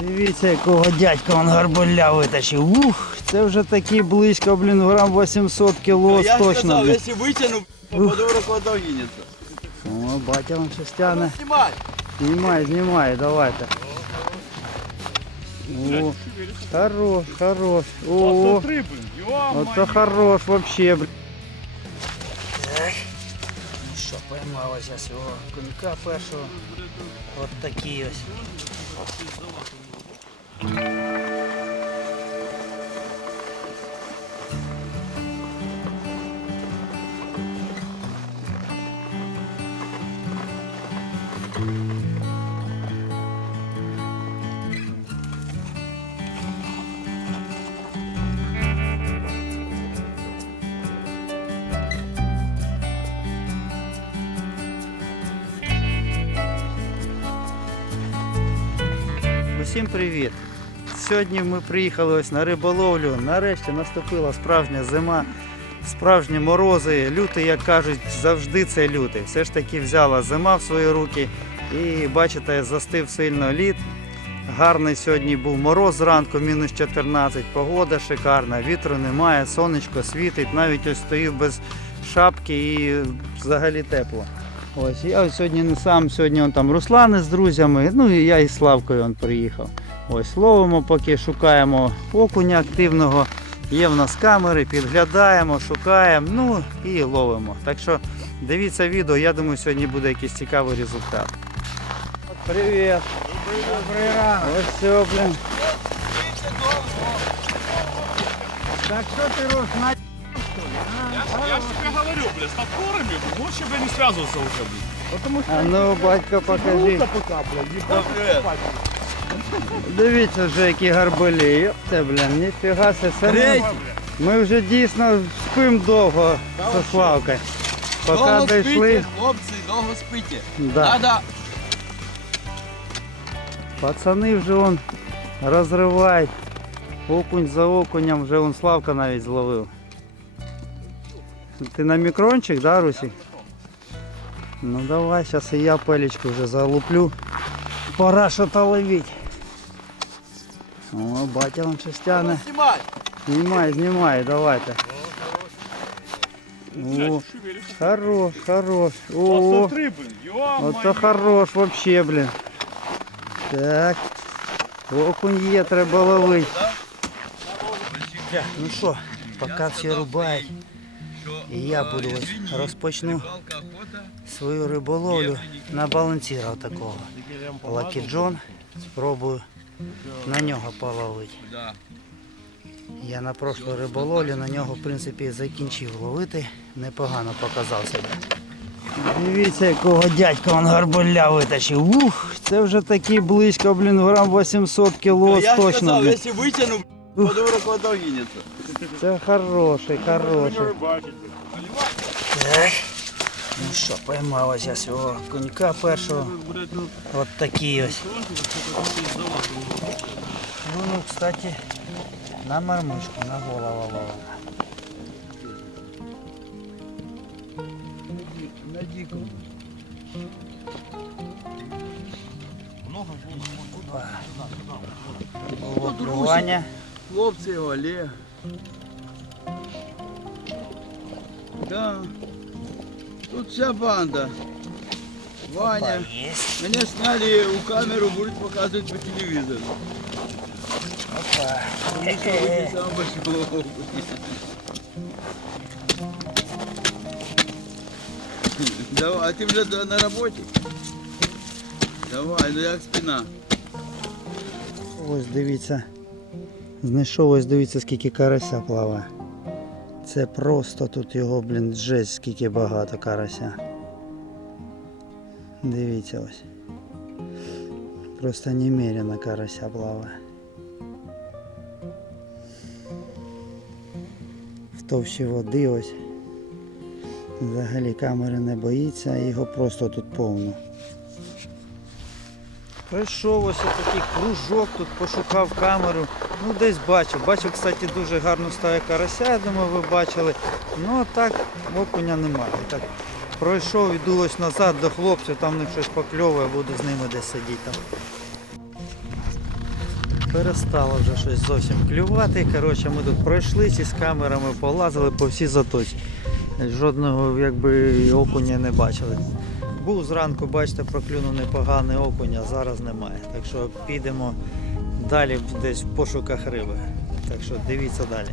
Дивіться, якого дядька он гарбуля витащив. Ух, це вже такі близько, блін, грам 800 кіло Я точно. сказав, блін. якщо витягну, попаду в рукодогінницю. О, батя он щось тягне. Знімай. Знімай, знімай, давайте. О, хорош, хорош. О, оце хорош вообще, блін. Ну зараз його конька першого. От такі ось. Усім привіт! Сьогодні ми приїхали ось на риболовлю. Нарешті наступила справжня зима, справжні морози. Лютий, як кажуть, завжди це лютий. Все ж таки взяла зима в свої руки і бачите, застив сильно лід. Гарний сьогодні був мороз зранку, мінус 14, погода шикарна, вітру немає, сонечко світить, навіть ось стою без шапки і взагалі тепло. Ось я ось сьогодні не сам, сьогодні он там Руслан з друзями, ну і я із Славкою он приїхав. Ось ловимо, поки шукаємо окуня активного. Є в нас камери, підглядаємо, шукаємо, ну і ловимо. Так що дивіться відео, я думаю, сьогодні буде якийсь цікавий результат. Привіт! Добрий ранок! Ось все, блін. Так що ти робиш? Я, же тебе говорю, бля, с топорами лучше бы не связывался уже, блин. Потому что А ну, батько, покажи. пока, блядь, не Ну, привіт. Дивіться вже які гарболі. Це, блін, ніфіга се. це ми- Ми вже дійсно спимо довго зі Славкою. Поки Довго дійшли. спите, хлопці, довго спите. Да. Надо Пацани вже вон розривають. Окунь за окунем, вже вон Славка навіть зловив. Ти на мікрончик, да, Русик? Ну давай, зараз і я пелечку вже залуплю. Пора що-то ловити. О, батя вон щось тягне. знімай. Знімай, знімай, давайте. О, хорош, хорош. О, Посмотри, блин, Оце хорош вообще, блін. Так. Окунь є, треба ловити. Ну що, поки всі рубають, і я буду розпочну свою риболовлю на балансіра такого. Лакі Джон. Спробую на нього половити. Я на прошлій риболовлі на нього, в принципі, закінчив ловити. Непогано показав себе. Дивіться, якого дядька он гарбуля витащив. Ух, це вже такі близько, блін, грам 800 кіло Я сказав, якщо витягну, попаду в рукодогінницю. Це хороший, хороший. Так. Ну що, поймав я свого конька першого. От такий ось. Ну, ну, кстати, на мармишку, на голову ловимо. На дику. Було клювання. Хлопці, Олег. Да. Тут вся банда. Ваня. Есть. Меня сняли у камеру, будут показывать по телевизору. Опа. Выйти самого большого окуня. Давай, а ты уже на работе? Давай, ну як спина. Ось дивіться. Знайшов ось дивіться скільки карася плаває. Це просто тут його, блін, жесть, скільки багато карася. Дивіться ось. Просто немерено карася плаває. В товщі води ось. Взагалі камери не боїться, його просто тут повно. Прийшов ось такий кружок, тут пошукав камеру. Ну десь бачив. Бачив, кстати, дуже гарну стаю карася, я думаю, ви бачили. Ну а так окуня немає. Так, пройшов, іду ось назад до хлопців, там в них щось покльовує, буду з ними десь сидіти там. Перестало вже щось зовсім клювати. Коротше, ми тут пройшлися з камерами, полазили по всій затоці. Жодного якби окуня не бачили. Був зранку, бачите, проклюнув непоганий окунь, а зараз немає. Так що підемо далі десь в пошуках риби. Так що дивіться далі.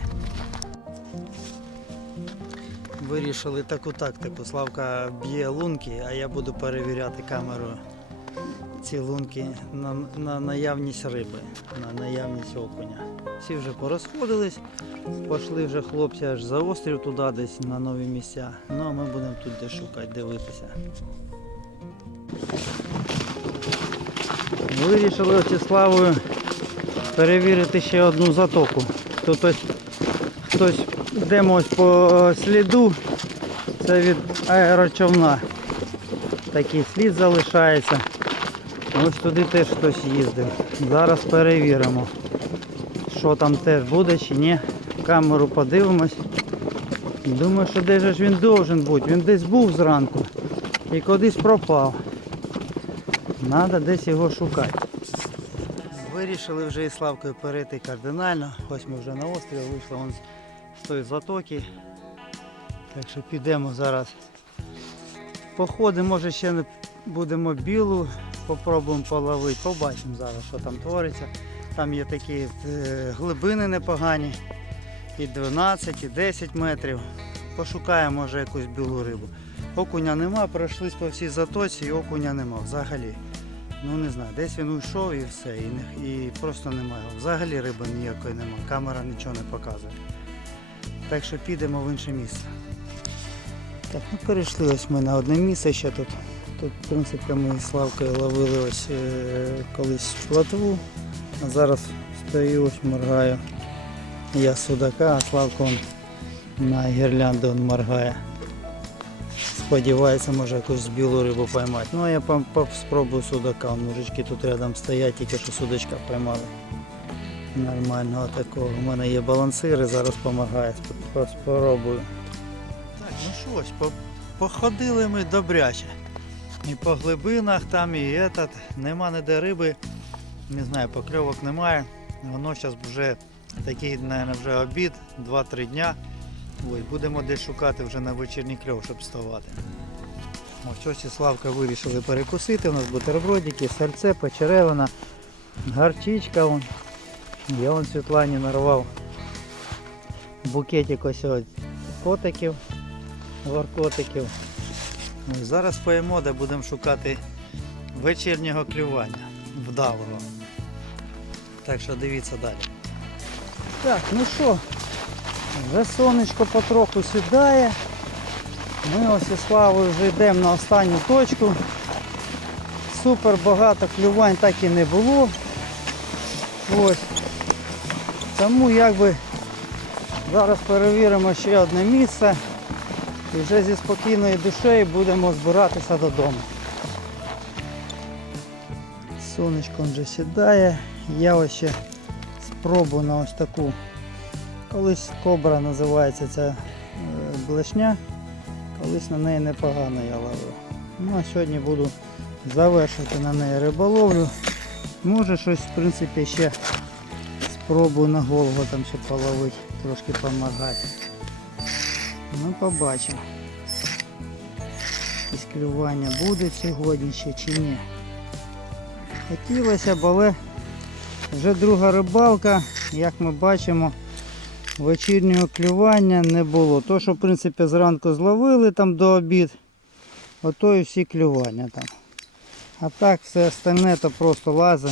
Вирішили таку тактику. Славка б'є лунки, а я буду перевіряти камерою ці лунки на, на наявність риби, на наявність окуня. Всі вже порозходились, пішли вже хлопці аж за острів туди десь на нові місця. Ну а ми будемо тут де шукати, дивитися. Вирішили ось Славою перевірити ще одну затоку. Тут ось хтось йдемо ось по сліду. Це від аерочовна. Такий слід залишається. Ось туди теж хтось їздив. Зараз перевіримо, що там теж буде чи ні. Камеру подивимось. Думаю, що де ж він должен бути. Він десь був зранку і кудись пропав. Треба десь його шукати. Вирішили вже із Славкою перейти кардинально. Ось ми вже на острів вийшли вон з тої затоки. Так що підемо зараз. Походимо, може ще не будемо білу, попробуємо половити, побачимо зараз, що там твориться. Там є такі е, глибини непогані, і 12, і 10 метрів. Пошукаємо може якусь білу рибу. Окуня нема, пройшлись по всій затоці і окуня нема взагалі. Ну не знаю, десь він уйшов і все, і, не- і просто немає. Взагалі риби ніякої немає, камера нічого не показує. Так що підемо в інше місце. Так, ну перейшли ось ми на одне місце ще тут. Тут, в принципі, ми з Славкою ловили ось е, колись платву, а зараз стою, ось моргаю. Я судака, а Славко он на гірлянду моргає. Сподівається, може якусь білу рибу поймати. Ну а я спробую судака. Мужички тут рядом стоять, тільки що судачка поймали. Нормального такого. У мене є балансири, зараз помагає, спо- спо- спробую. Так, ну що ж, по- походили ми добряче. І по глибинах там, і этот, нема ніде риби. Не знаю, покльовок немає. Воно зараз вже такий, мабуть, вже обід, 2-3 дня. Ось, будемо десь шукати вже на вечірній кльов, щоб вставати. Ось ось і Славка вирішили перекусити. У нас бутербродики, сальце, почеревина, гарчичка. Вон. Я вон Світлані нарвав букетик ось ось котиків, воркотиків. Ну, Зараз поїмо, де будемо шукати вечірнього клювання вдалого. Так що дивіться далі. Так, ну що, вже сонечко потроху сідає. Ми ось із Славою вже йдемо на останню точку. Супер багато клювань так і не було. Ось. Тому якби зараз перевіримо ще одне місце. І вже зі спокійною душею будемо збиратися додому. Сонечко вже сідає. Я ось ще спробую на ось таку. Колись кобра називається ця е, блешня. Колись на неї непогано я ловив. Ну а сьогодні буду завершувати на неї риболовлю. Може щось в принципі ще спробую на голову там ще половити, трошки допомагати. Ну, побачимо. Якесь клювання буде сьогодні ще чи ні. Хотілося б, але вже друга рибалка, як ми бачимо, вечірнього клювання не було. То, що в принципі зранку зловили там до обід, ото і всі клювання там. А так все остальне то просто лази,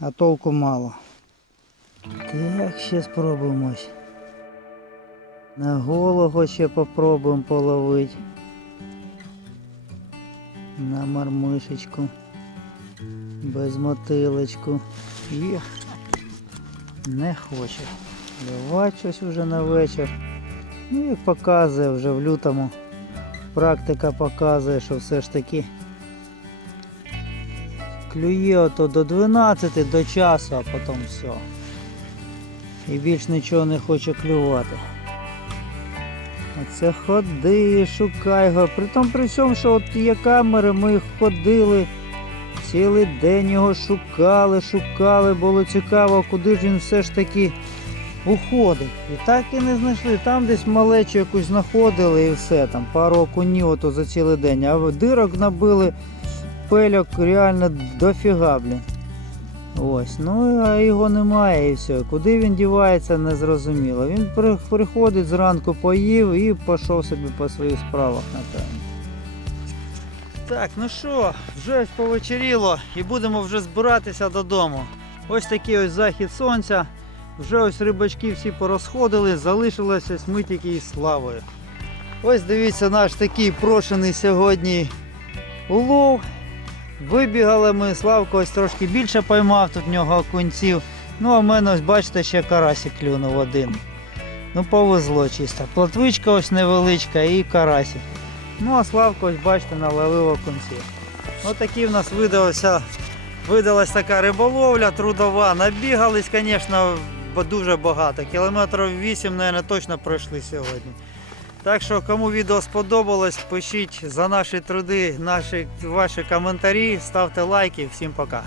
а толку мало. Так, ще спробуємось. На голову ще попробуємо половити. На мармишечку. Без мотилочку. Їх. Не хоче. Давати щось вже на вечір. Ну і показує вже в лютому. Практика показує, що все ж таки клює ото до 12 до часу, а потім все. І більш нічого не хоче клювати. Оце ходи, шукай його. При тому при всьому, що от є камери, ми ходили, Цілий день його шукали, шукали, було цікаво, куди ж він все ж таки уходить. І так і не знайшли. Там десь малечу якусь знаходили і все, там пару окунів ото за цілий день. А дирок набили, пельок реально дофіга, блін. Ось, ну а його немає і все. Куди він дівається, не зрозуміло. Він приходить зранку, поїв і пішов собі по своїх справах, напевно. Так, ну що, вже повечеріло і будемо вже збиратися додому. Ось такий ось захід сонця. Вже ось рибачки всі порозходили, залишилося ми тільки із славою. Ось дивіться наш такий прошений сьогодні улов. Вибігали ми, Славко ось трошки більше поймав, тут в нього окунців. Ну а в мене ось бачите, ще карасик клюнув один. Ну повезло чисто. Платвичка ось невеличка і карасик. Ну а Славко ось бачите наловив окунців. Ось такий в нас видався, видалась така риболовля трудова. Набігались, звісно, дуже багато. Кілометрів 8, мабуть, точно пройшли сьогодні. Так що, кому відео сподобалось, пишіть за наші труди, наші, ваші коментарі, ставте лайки. Всім пока.